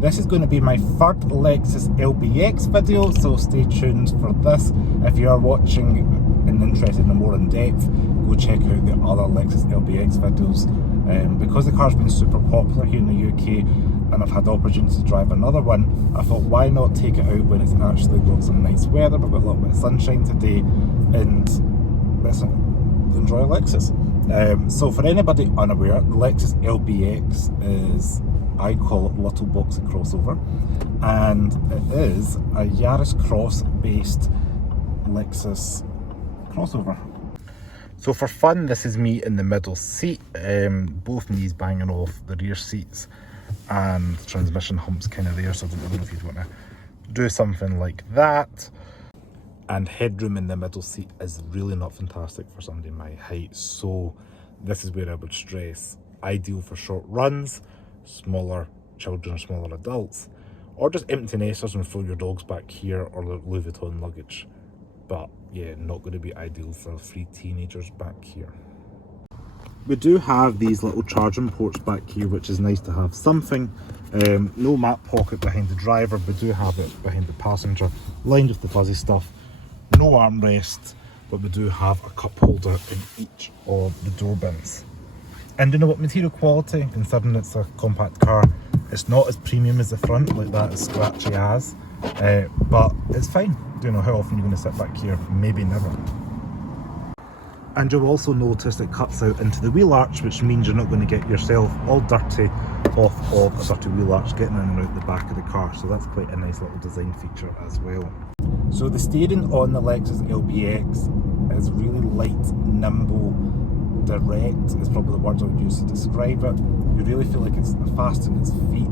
This is going to be my third Lexus LBX video, so stay tuned for this. If you are watching and interested in more in depth, go check out the other Lexus LBX videos. Because the car's been super popular here in the UK and I've had the opportunity to drive another one, I thought why not take it out when it's actually got some nice weather. We've got a little bit of sunshine today and let's enjoy a Lexus. So for anybody unaware, the Lexus LBX is, I call it little boxy crossover, and it is a Yaris Cross based Lexus crossover. So for fun, this is me in the middle seat, both knees banging off the rear seats and the transmission hump's kind of there, so I don't know if you'd want to do something like that. And headroom in the middle seat is really not fantastic for somebody my height, so this is where I would stress, ideal for short runs, smaller children or smaller adults, or just empty nesters and throw your dogs back here, or Louis Vuitton luggage. But yeah, not going to be ideal for 3 teenagers back here. We do have these little charging ports back here, which is nice to have something. No map pocket behind the driver, but do have it behind the passenger, lined with the fuzzy stuff. No armrest, but we do have a cup holder in each of the door bins. And you know what, material quality, considering it's a compact car, it's not as premium as the front, like that is scratchy as, but it's fine. You know, how often you're going to sit back here? Maybe never. And you'll also notice it cuts out into the wheel arch, which means you're not going to get yourself all dirty off of a dirty wheel arch getting in and out the back of the car. So that's quite a nice little design feature as well. So the steering on the Lexus LBX is really light, nimble, direct is probably the words I would use to describe it. You really feel like it's fast in its feet,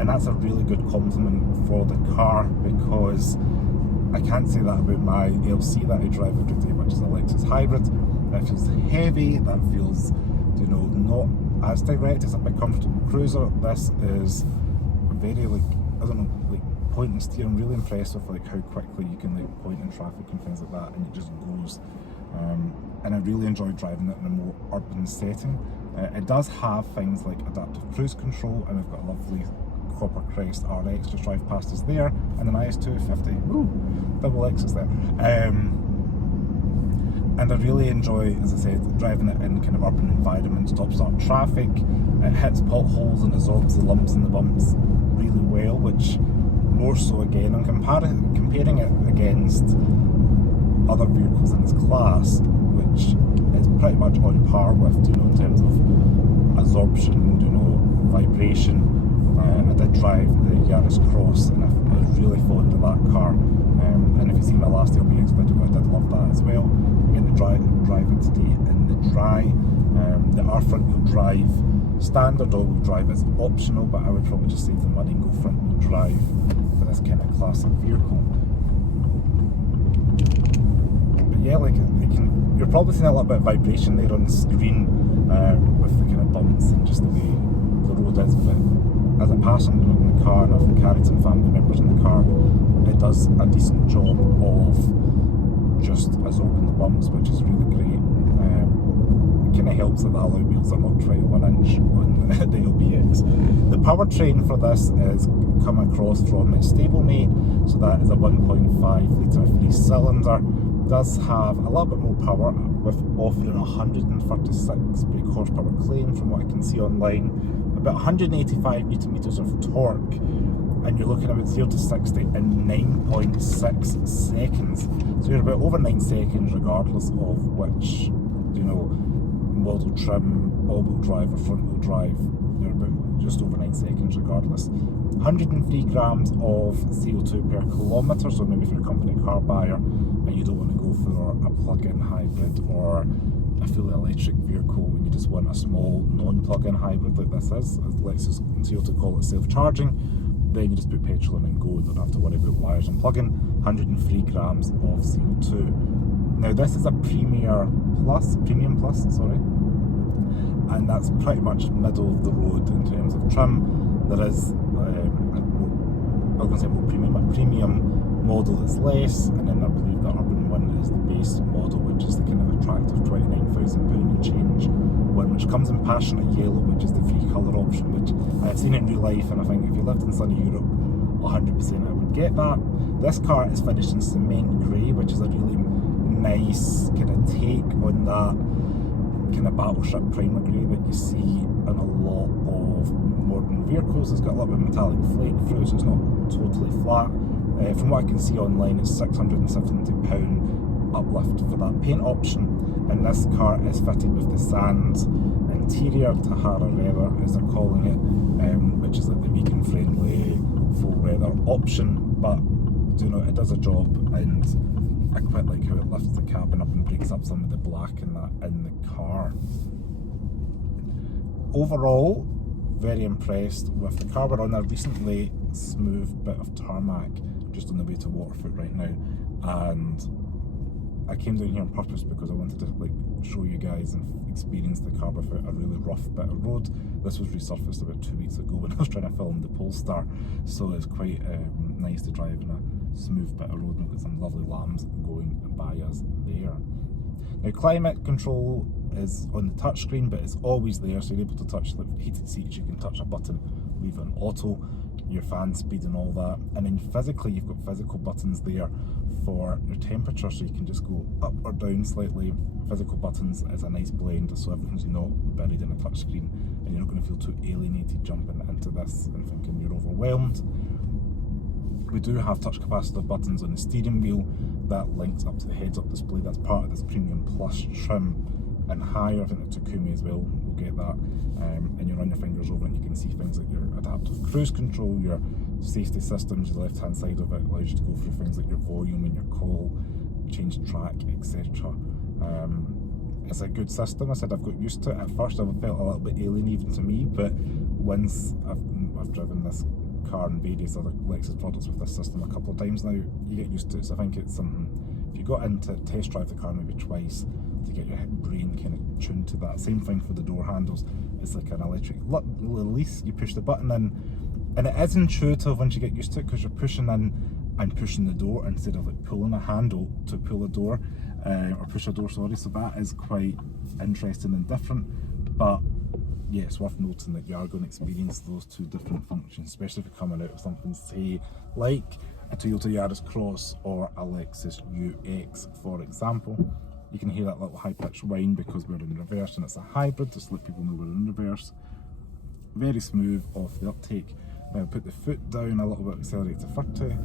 and that's a really good compliment for the car, because I can't say that about my LC that I drive every day, which is a Lexus hybrid. That feels heavy, that feels, you know, not as direct. It's a big comfortable cruiser. This is very, like, I don't know, like point and steer. I'm really impressed with like how quickly you can like point in traffic and things like that, and it just goes. And I really enjoy driving it in a more urban setting. It does have things like adaptive cruise control, and we've got a lovely Copper Crest RX just drive past us there, and an IS250. Ooh, double Lexus there. And I really enjoy, as I said, driving it in kind of urban environments, stop-start traffic. It hits potholes and absorbs the lumps and the bumps really well, which more so again, I'm comparing it against other vehicles in its class, which is pretty much on par with, you know, in terms of absorption, you know, vibration. I did drive the Yaris Cross, and I was really fond of that car. And if you've seen my last LBX video, I did love that as well. I'm going to drive it today in the dry. The front wheel drive, standard all-wheel drive is optional, but I would probably just save the money and go front wheel drive for this kind of classic vehicle. But yeah, like you're probably seeing a little bit of vibration there on the screen with the kind of bumps and just the way the road is. But as a passenger in the car, and I've carried some family members in the car, it does a decent job of just absorbing the bumps, which is really great. It kind of helps that the alloy wheels are not 21 inch on the LBX. The powertrain for this is come across from its stablemate, so that is a 1.5 litre 3-cylinder. Does have a little bit more power, with offering 136 brake horsepower claim from what I can see online, about 185 newton meters of torque, and you're looking at about 0 to 60 in 9.6 seconds. So you're about over 9 seconds regardless of which, you know, model trim, all-wheel drive or front-wheel drive. You're about just over 9 seconds regardless. 103 grams of CO2 per kilometre, so maybe if you're a company car buyer and you don't want to go for a plug-in hybrid or a fully electric vehicle and you just want a small non-plug-in hybrid like this is, as Lexus and Toyota call it, self-charging, then you just put petrol in and go and don't have to worry about wires and plug-in. 103 grams of CO2. Now this is a premium plus, and that's pretty much middle of the road in terms of trim. There is a more premium model that's less, and then I believe the urban one is the base model, which is the kind of attractive £29,000 and change one, which comes in passionate yellow, which is the free colour option, which I've seen in real life, and I think if you lived in sunny Europe, 100% I would get that. This car is finished in cement grey, which is a really nice kind of take on that kind of battleship primer grey that you see in a lot of modern vehicles. It's got a little bit of metallic flake through, so it's not totally flat. From what I can see online, it's £670 uplift for that paint option, and this car is fitted with the sand interior, Tahara leather as they're calling it, which is like the vegan friendly full leather option, but you know, it does a job, and I quite like how it lifts the cabin up and breaks up some of the black in the car. Overall, very impressed with the car. We're on a recently smooth bit of tarmac just on the way to Waterfoot right now, and I came down here on purpose because I wanted to like show you guys and experience the car without a really rough bit of road. This was resurfaced about 2 weeks ago when I was trying to film the Polestar, so it's quite nice to drive in a smooth bit of road, and we've got some lovely lambs going by us there. Now, climate control is on the touchscreen, but it's always there, so you're able to touch like heated seats. You can touch a button, leave it on auto, your fan speed and all that, and then physically you've got physical buttons there for your temperature, so you can just go up or down slightly. Physical buttons is a nice blend, so everything's not buried in a touchscreen, and you're not going to feel too alienated jumping into this and thinking you're overwhelmed. We do have touch capacitive buttons on the steering wheel that links up to the heads-up display. That's part of this Premium Plus trim, and higher, I think the Takumi as well will get that, and you run your fingers over and you can see things like your adaptive cruise control, your safety systems. The left hand side of it allows you to go through things like your volume and your call, change track, etc. It's a good system. I said I've got used to it. At first I felt a little bit alien even to me, but once I've driven this car and various other Lexus products with this system a couple of times now, you get used to it. So I think it's something, if you got into test drive the car maybe twice to get your brain kind of tuned to that. Same thing for the door handles. It's like an electric release. You push the button in, and it is intuitive once you get used to it, because you're pushing in and pushing the door instead of like pulling a handle to pull a door, or push a door, sorry. So that is quite interesting and different, but yeah, it's worth noting that you are going to experience those two different functions, especially if you're coming out of something, say, like a Toyota Yaris Cross or a Lexus UX, for example. You can hear that little high-pitched whine because we're in reverse, and it's a hybrid, just to let people know we're in reverse. Very smooth off the uptake. Now put the foot down a little bit, accelerate to 30.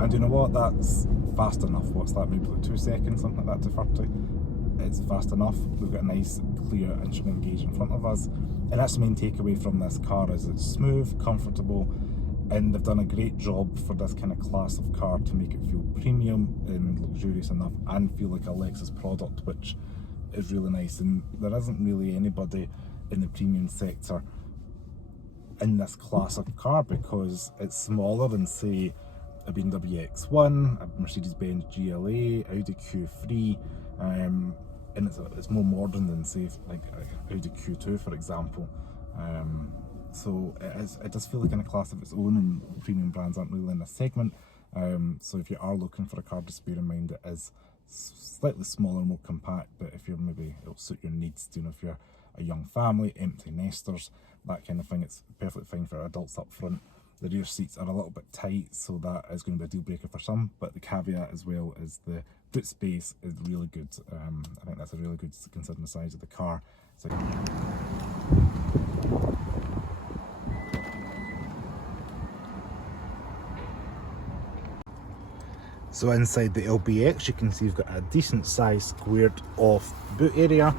And you know what, that's fast enough. What's that, maybe like 2 seconds, something like that, to 30. It's fast enough. We've got a nice clear instrument gauge in front of us, and that's the main takeaway from this car, is it's smooth, comfortable, and they've done a great job for this kind of class of car to make it feel premium and luxurious enough and feel like a Lexus product, which is really nice. And there isn't really anybody in the premium sector in this class of car, because it's smaller than, say, a BMW X1, a Mercedes-Benz GLA, Audi Q3, and it's more modern than, say, like Audi Q2, for example. So it does feel like in a class of its own, and premium brands aren't really in this segment. So if you are looking for a car, just bear in mind it is slightly smaller, more compact, but if you're maybe, it'll suit your needs. You know, if you're a young family, empty nesters, that kind of thing, it's perfectly fine for adults up front. The rear seats are a little bit tight, so that is going to be a deal breaker for some, but the caveat as well is the boot space is really good. I think that's a really good, considering the size of the car. So inside the LBX, you can see you've got a decent size squared off boot area.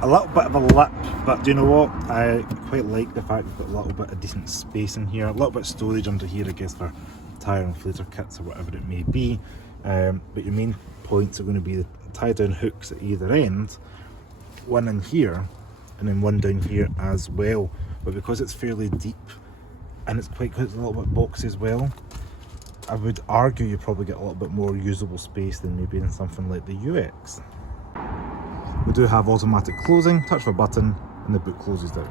A little bit of a lip, but do you know what? I quite like the fact we've got a little bit of decent space in here. A little bit of storage under here, I guess, for tyre inflator kits or whatever it may be. But your main points are going to be the tie down hooks at either end. One in here, and then one down here as well. But because it's fairly deep, and it's quite good, it's a little bit boxy as well, I would argue you probably get a little bit more usable space than maybe in something like the UX. We do have automatic closing, touch of a button, and the boot closes down.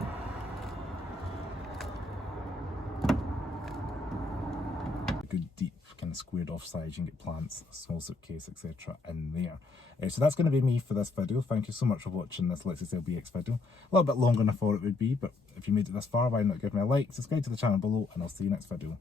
A good deep kind of squared off sides. You can get plants, small suitcase, etc. in there. So that's going to be me for this video. Thank you so much for watching this Lexus LBX video. A little bit longer than I thought it would be, but if you made it this far, why not give me a like, subscribe to the channel below, and I'll see you next video.